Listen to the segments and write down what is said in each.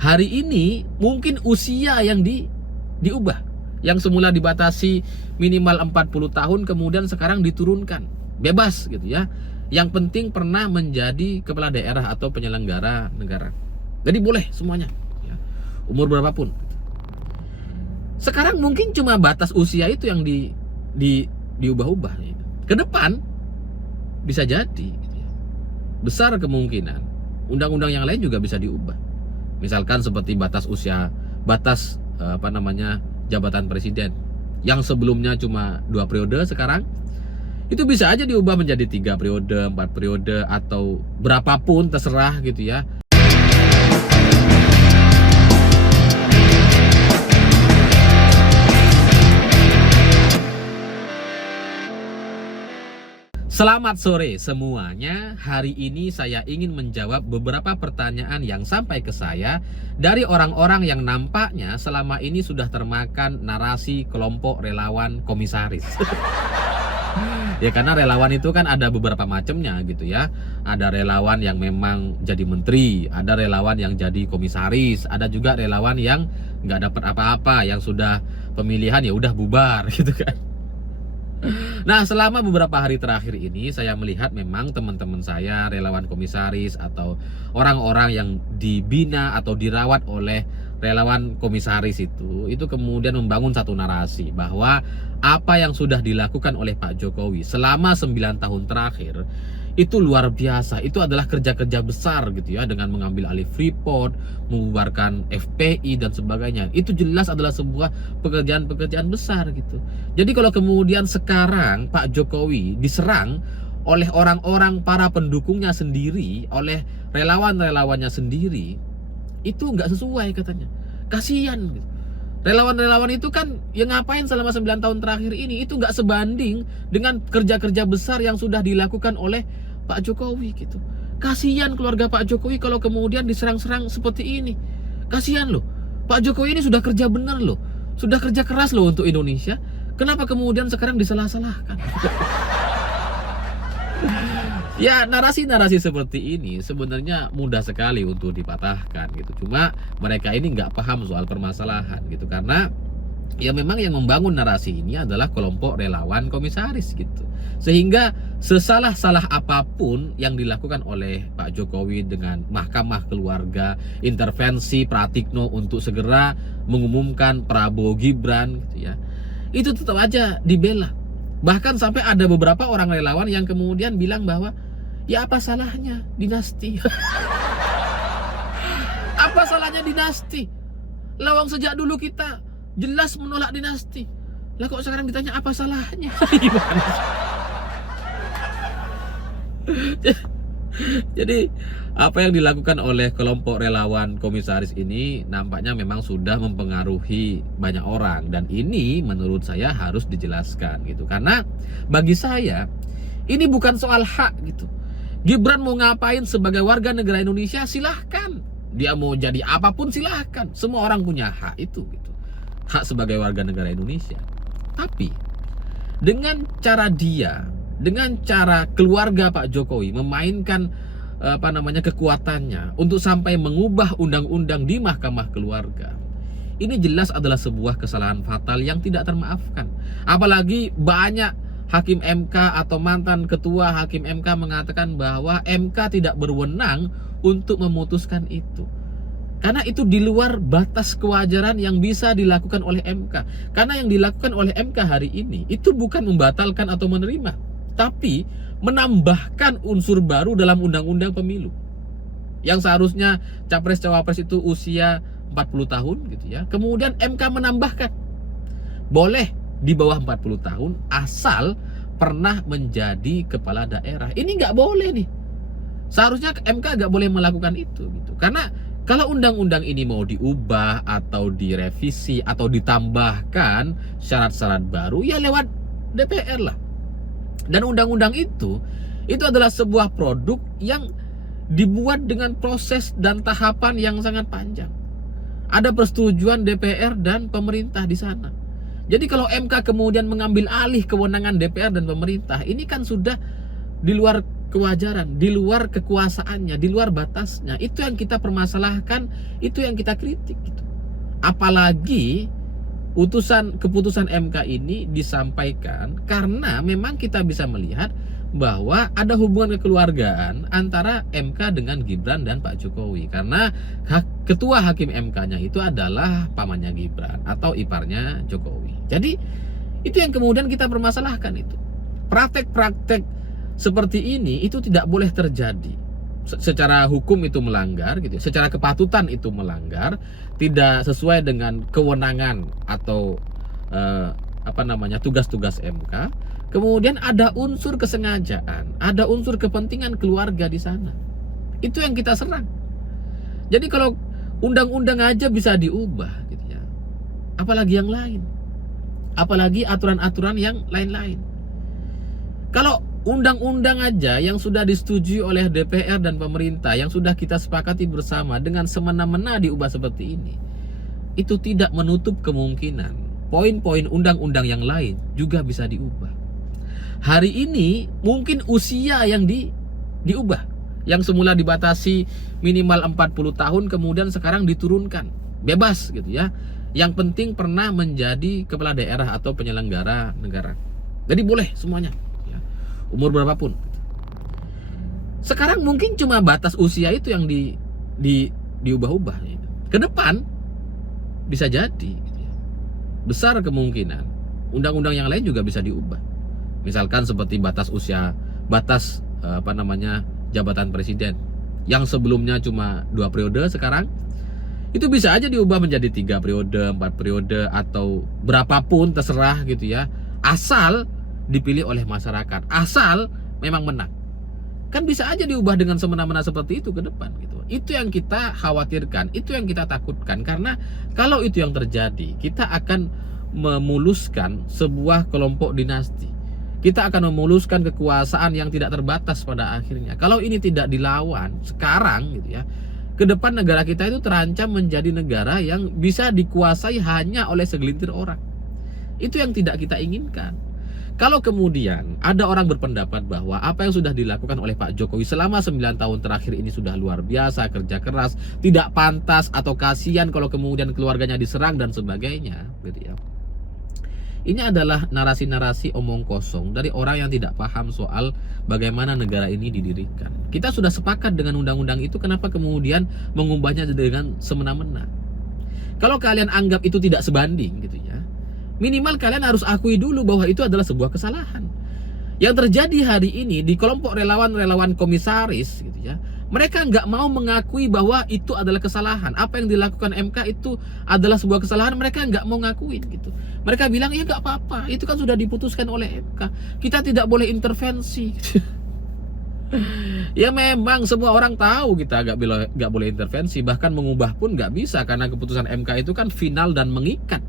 hari ini mungkin usia yang diubah. Yang semula dibatasi minimal 40 tahun kemudian sekarang diturunkan. Bebas gitu ya. Yang penting pernah menjadi kepala daerah atau penyelenggara negara. Jadi boleh semuanya ya. Umur berapapun. Sekarang mungkin cuma batas usia itu yang diubah-ubah gitu. Ke depan bisa jadi gitu ya. Besar kemungkinan undang-undang yang lain juga bisa diubah. Misalkan seperti batas usia, batas jabatan presiden yang sebelumnya cuma 2 periode, sekarang itu bisa aja diubah menjadi 3 periode, 4 periode, atau berapapun terserah gitu ya. Selamat sore semuanya. Hari ini saya ingin menjawab beberapa pertanyaan yang sampai ke saya dari orang-orang yang nampaknya selama ini sudah termakan narasi kelompok relawan komisaris. Ya karena relawan itu kan ada beberapa macamnya gitu ya. Ada relawan yang memang jadi menteri, ada relawan yang jadi komisaris, ada juga relawan yang nggak dapat apa-apa, yang sudah pemilihan ya udah bubar gitu kan. Nah, selama beberapa hari terakhir ini saya melihat memang teman-teman saya relawan komisaris atau orang-orang yang dibina atau dirawat oleh relawan komisaris itu kemudian membangun satu narasi bahwa apa yang sudah dilakukan oleh Pak Jokowi selama 9 tahun terakhir itu luar biasa. Itu adalah kerja-kerja besar gitu ya, dengan mengambil alih Freeport, membubarkan FPI dan sebagainya. Itu jelas adalah sebuah pekerjaan-pekerjaan besar gitu. Jadi kalau kemudian sekarang Pak Jokowi diserang oleh orang-orang, para pendukungnya sendiri, oleh relawan-relawannya sendiri, itu nggak sesuai katanya. Kasihan gitu. Relawan-relawan itu kan yang ngapain selama 9 tahun terakhir ini, itu nggak sebanding dengan kerja-kerja besar yang sudah dilakukan oleh Pak Jokowi gitu. Kasihan keluarga Pak Jokowi kalau kemudian diserang-serang seperti ini. Kasihan loh. Pak Jokowi ini sudah kerja benar loh. Sudah kerja keras loh untuk Indonesia. Kenapa kemudian sekarang disalah-salahkan? Ya, narasi-narasi seperti ini sebenarnya mudah sekali untuk dipatahkan gitu. Cuma mereka ini nggak paham soal permasalahan gitu, karena ya memang yang membangun narasi ini adalah kelompok relawan komisaris gitu. Sehingga sesalah-salah apapun yang dilakukan oleh Pak Jokowi dengan mahkamah keluarga, intervensi Pratikno untuk segera mengumumkan Prabowo Gibran gitu ya, itu tetap aja dibela. Bahkan sampai ada beberapa orang relawan yang kemudian bilang bahwa ya apa salahnya dinasti? Apa salahnya dinasti? Lawang sejak dulu kita jelas menolak dinasti. Lah kok sekarang ditanya apa salahnya? Gimana sih? Jadi apa yang dilakukan oleh kelompok relawan komisaris ini nampaknya memang sudah mempengaruhi banyak orang, dan ini menurut saya harus dijelaskan gitu. Karena bagi saya ini bukan soal hak gitu. Gibran mau ngapain sebagai warga negara Indonesia silahkan. Dia mau jadi apapun silahkan. Semua orang punya hak itu gitu. Hak sebagai warga negara Indonesia. Tapi dengan cara dia, dengan cara keluarga Pak Jokowi memainkan kekuatannya untuk sampai mengubah undang-undang di mahkamah keluarga, ini jelas adalah sebuah kesalahan fatal yang tidak termaafkan. Apalagi banyak Hakim MK atau mantan ketua Hakim MK mengatakan bahwa MK tidak berwenang untuk memutuskan itu, karena itu di luar batas kewajaran yang bisa dilakukan oleh MK. Karena yang dilakukan oleh MK hari ini itu bukan membatalkan atau menerima, tapi menambahkan unsur baru dalam undang-undang pemilu. Yang seharusnya capres-cawapres itu usia 40 tahun gitu ya. Kemudian MK menambahkan boleh di bawah 40 tahun asal pernah menjadi kepala daerah. Ini nggak boleh nih. Seharusnya MK nggak boleh melakukan itu gitu. Karena kalau undang-undang ini mau diubah atau direvisi atau ditambahkan syarat-syarat baru, ya lewat DPR lah. Dan undang-undang itu adalah sebuah produk yang dibuat dengan proses dan tahapan yang sangat panjang. Ada persetujuan DPR dan pemerintah di sana. Jadi kalau MK kemudian mengambil alih kewenangan DPR dan pemerintah, ini kan sudah di luar kewajaran, di luar kekuasaannya, di luar batasnya. Itu yang kita permasalahkan, itu yang kita kritik gitu. Apalagi keputusan MK ini disampaikan karena memang kita bisa melihat bahwa ada hubungan kekeluargaan antara MK dengan Gibran dan Pak Jokowi, karena ketua hakim MK-nya itu adalah pamannya Gibran atau iparnya Jokowi. Jadi itu yang kemudian kita permasalahkan itu. Praktek-praktek seperti ini itu tidak boleh terjadi. Secara hukum itu melanggar gitu, secara kepatutan itu melanggar, tidak sesuai dengan kewenangan atau tugas-tugas MK. Kemudian ada unsur kesengajaan, ada unsur kepentingan keluarga di sana. Itu yang kita serang. Jadi kalau undang-undang aja bisa diubah gitu ya, apalagi yang lain, apalagi aturan-aturan yang lain-lain. Kalau undang-undang aja yang sudah disetujui oleh DPR dan pemerintah, yang sudah kita sepakati bersama, dengan semena-mena diubah seperti ini, itu tidak menutup kemungkinan poin-poin undang-undang yang lain juga bisa diubah. Hari ini mungkin usia yang diubah, yang semula dibatasi minimal 40 tahun kemudian sekarang diturunkan, bebas gitu ya. Yang penting pernah menjadi kepala daerah atau penyelenggara negara. Jadi boleh semuanya, umur berapapun. Sekarang mungkin cuma batas usia itu yang diubah-ubah. Ke depan bisa jadi besar kemungkinan undang-undang yang lain juga bisa diubah. Misalkan seperti batas usia, jabatan presiden yang sebelumnya cuma 2 periode, sekarang itu bisa aja diubah menjadi 3 periode, 4 periode, atau berapapun terserah gitu ya. Asal dipilih oleh masyarakat, asal memang menang. Kan bisa aja diubah dengan semena-mena seperti itu ke depan gitu. Itu yang kita khawatirkan, itu yang kita takutkan, karena kalau itu yang terjadi, kita akan memuluskan sebuah kelompok dinasti. Kita akan memuluskan kekuasaan yang tidak terbatas pada akhirnya. Kalau ini tidak dilawan sekarang gitu ya, ke depan negara kita itu terancam menjadi negara yang bisa dikuasai hanya oleh segelintir orang. Itu yang tidak kita inginkan. Kalau kemudian ada orang berpendapat bahwa apa yang sudah dilakukan oleh Pak Jokowi selama 9 tahun terakhir ini sudah luar biasa, kerja keras, tidak pantas, atau kasihan kalau kemudian keluarganya diserang dan sebagainya gitu ya. Ini adalah narasi-narasi omong kosong dari orang yang tidak paham soal bagaimana negara ini didirikan. Kita sudah sepakat dengan undang-undang itu, kenapa kemudian mengubahnya dengan semena-mena? Kalau kalian anggap itu tidak sebanding gitu ya, minimal kalian harus akui dulu bahwa itu adalah sebuah kesalahan. Yang terjadi hari ini di kelompok relawan-relawan komisaris gitu ya, mereka nggak mau mengakui bahwa itu adalah kesalahan. Apa yang dilakukan MK itu adalah sebuah kesalahan, mereka nggak mau ngakuin gitu. Mereka bilang ya nggak apa-apa, itu kan sudah diputuskan oleh MK, kita tidak boleh intervensi. Ya memang semua orang tahu kita nggak boleh intervensi, bahkan mengubah pun nggak bisa, karena keputusan MK itu kan final dan mengikat.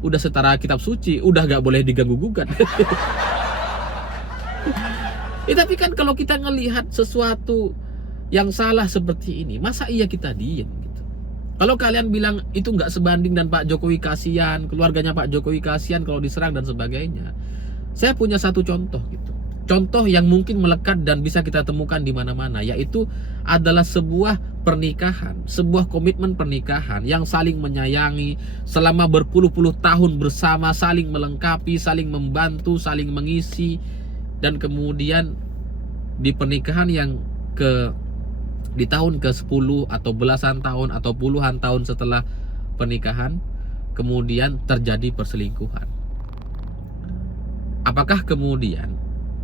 Udah setara kitab suci, udah nggak boleh diganggu-gugat. Tapi kan kalau kita ngelihat sesuatu yang salah seperti ini, masa iya kita diem gitu? Kalau kalian bilang itu nggak sebanding dan Pak Jokowi kasihan, keluarganya Pak Jokowi kasihan kalau diserang dan sebagainya, saya punya satu contoh gitu. Contoh yang mungkin melekat dan bisa kita temukan di mana-mana, yaitu adalah sebuah pernikahan, sebuah komitmen pernikahan yang saling menyayangi selama berpuluh-puluh tahun bersama, saling melengkapi, saling membantu, saling mengisi, dan kemudian di pernikahan yang di tahun ke-10 atau belasan tahun atau puluhan tahun setelah pernikahan, kemudian terjadi perselingkuhan. Apakah kemudian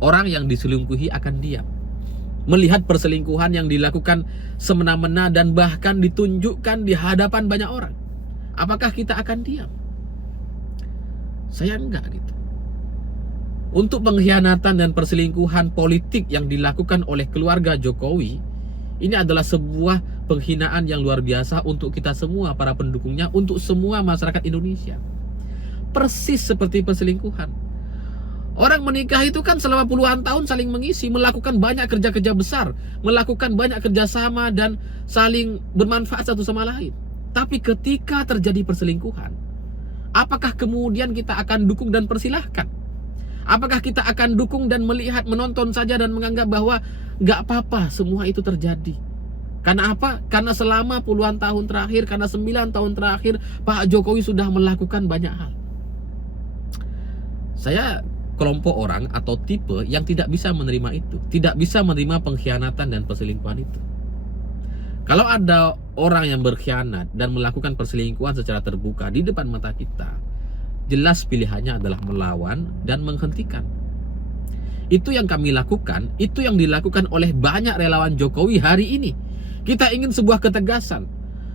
orang yang diselingkuhi akan diam melihat perselingkuhan yang dilakukan semena-mena dan bahkan ditunjukkan di hadapan banyak orang? Apakah kita akan diam? Saya enggak gitu. Untuk pengkhianatan dan perselingkuhan politik yang dilakukan oleh keluarga Jokowi, ini adalah sebuah penghinaan yang luar biasa untuk kita semua, para pendukungnya, untuk semua masyarakat Indonesia. Persis seperti perselingkuhan. Orang menikah itu kan selama puluhan tahun saling mengisi, melakukan banyak kerja-kerja besar, melakukan banyak kerjasama dan saling bermanfaat satu sama lain. Tapi ketika terjadi perselingkuhan, apakah kemudian kita akan dukung dan persilahkan? Apakah kita akan dukung dan melihat, menonton saja dan menganggap bahwa gak apa-apa semua itu terjadi? Karena apa? Karena selama puluhan tahun terakhir, karena 9 tahun terakhir Pak Jokowi sudah melakukan banyak hal. Saya kelompok orang atau tipe yang tidak bisa menerima itu, tidak bisa menerima pengkhianatan dan perselingkuhan itu. Kalau ada orang yang berkhianat dan melakukan perselingkuhan secara terbuka di depan mata kita, jelas pilihannya adalah melawan dan menghentikan. Itu yang kami lakukan, itu yang dilakukan oleh banyak relawan Jokowi hari ini. Kita ingin sebuah ketegasan.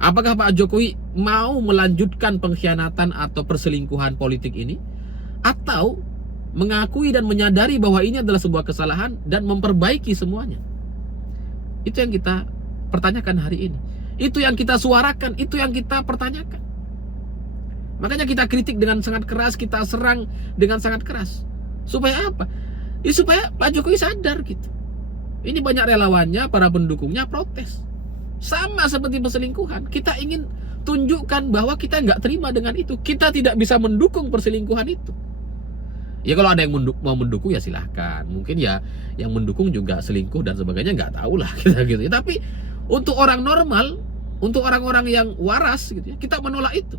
Apakah Pak Jokowi mau melanjutkan pengkhianatan atau perselingkuhan politik ini? Atau mengakui dan menyadari bahwa ini adalah sebuah kesalahan dan memperbaiki semuanya? Itu yang kita pertanyakan hari ini. Itu yang kita suarakan, itu yang kita pertanyakan. Makanya kita kritik dengan sangat keras, kita serang dengan sangat keras. Supaya apa? Ya supaya Pak Jokowi sadar gitu. Ini banyak relawannya, para pendukungnya protes. Sama seperti perselingkuhan. Kita ingin tunjukkan bahwa kita nggak terima dengan itu. Kita tidak bisa mendukung perselingkuhan itu. Ya kalau ada yang mau mendukung ya silahkan. Mungkin ya yang mendukung juga selingkuh dan sebagainya, nggak tahu lah kita gitu. Tapi untuk orang normal, untuk orang-orang yang waras gitu ya, kita menolak itu.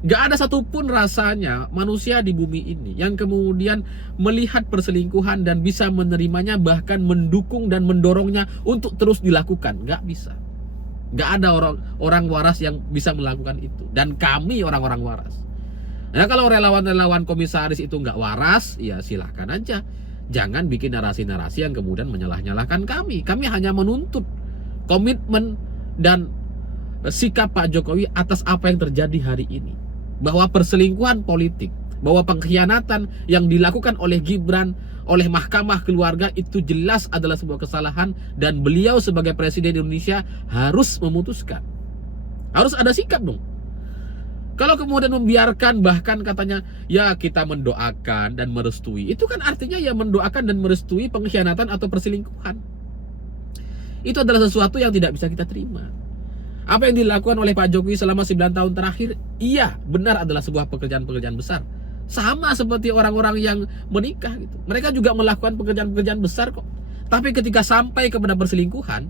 Gak ada satupun rasanya manusia di bumi ini yang kemudian melihat perselingkuhan dan bisa menerimanya, bahkan mendukung dan mendorongnya untuk terus dilakukan. Gak bisa. Gak ada orang waras yang bisa melakukan itu. Dan kami orang-orang waras. Nah kalau relawan-relawan komisaris itu gak waras, ya silahkan aja. Jangan bikin narasi-narasi yang kemudian menyalah-nyalahkan kami. Kami hanya menuntut komitmen dan sikap Pak Jokowi atas apa yang terjadi hari ini. Bahwa perselingkuhan politik, bahwa pengkhianatan yang dilakukan oleh Gibran, oleh Mahkamah Keluarga itu jelas adalah sebuah kesalahan. Dan beliau sebagai Presiden Indonesia harus memutuskan. Harus ada sikap dong. Kalau kemudian membiarkan, bahkan katanya ya kita mendoakan dan merestui, itu kan artinya ya mendoakan dan merestui pengkhianatan atau perselingkuhan. Itu adalah sesuatu yang tidak bisa kita terima. Apa yang dilakukan oleh Pak Jokowi selama 9 tahun terakhir, iya benar adalah sebuah pekerjaan-pekerjaan besar. Sama seperti orang-orang yang menikah gitu. Mereka juga melakukan pekerjaan-pekerjaan besar kok. Tapi ketika sampai kepada perselingkuhan,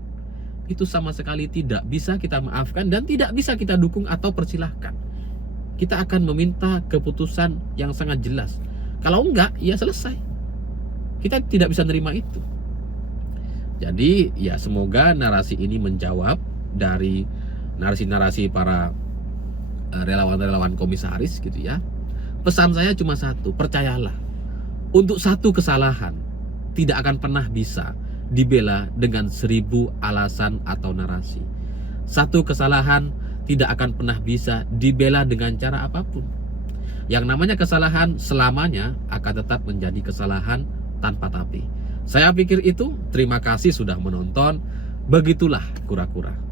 itu sama sekali tidak bisa kita maafkan dan tidak bisa kita dukung atau persilahkan. Kita akan meminta keputusan yang sangat jelas. Kalau enggak, ya selesai. Kita tidak bisa nerima itu. Jadi ya semoga narasi ini menjawab dari narasi-narasi para relawan-relawan komisaris gitu ya. Pesan saya cuma satu, percayalah. Untuk satu kesalahan tidak akan pernah bisa dibela dengan 1000 alasan atau narasi. Satu kesalahan tidak akan pernah bisa dibela dengan cara apapun. Yang namanya kesalahan selamanya akan tetap menjadi kesalahan tanpa tapi. Saya pikir itu. Terima kasih sudah menonton. Begitulah kura-kura.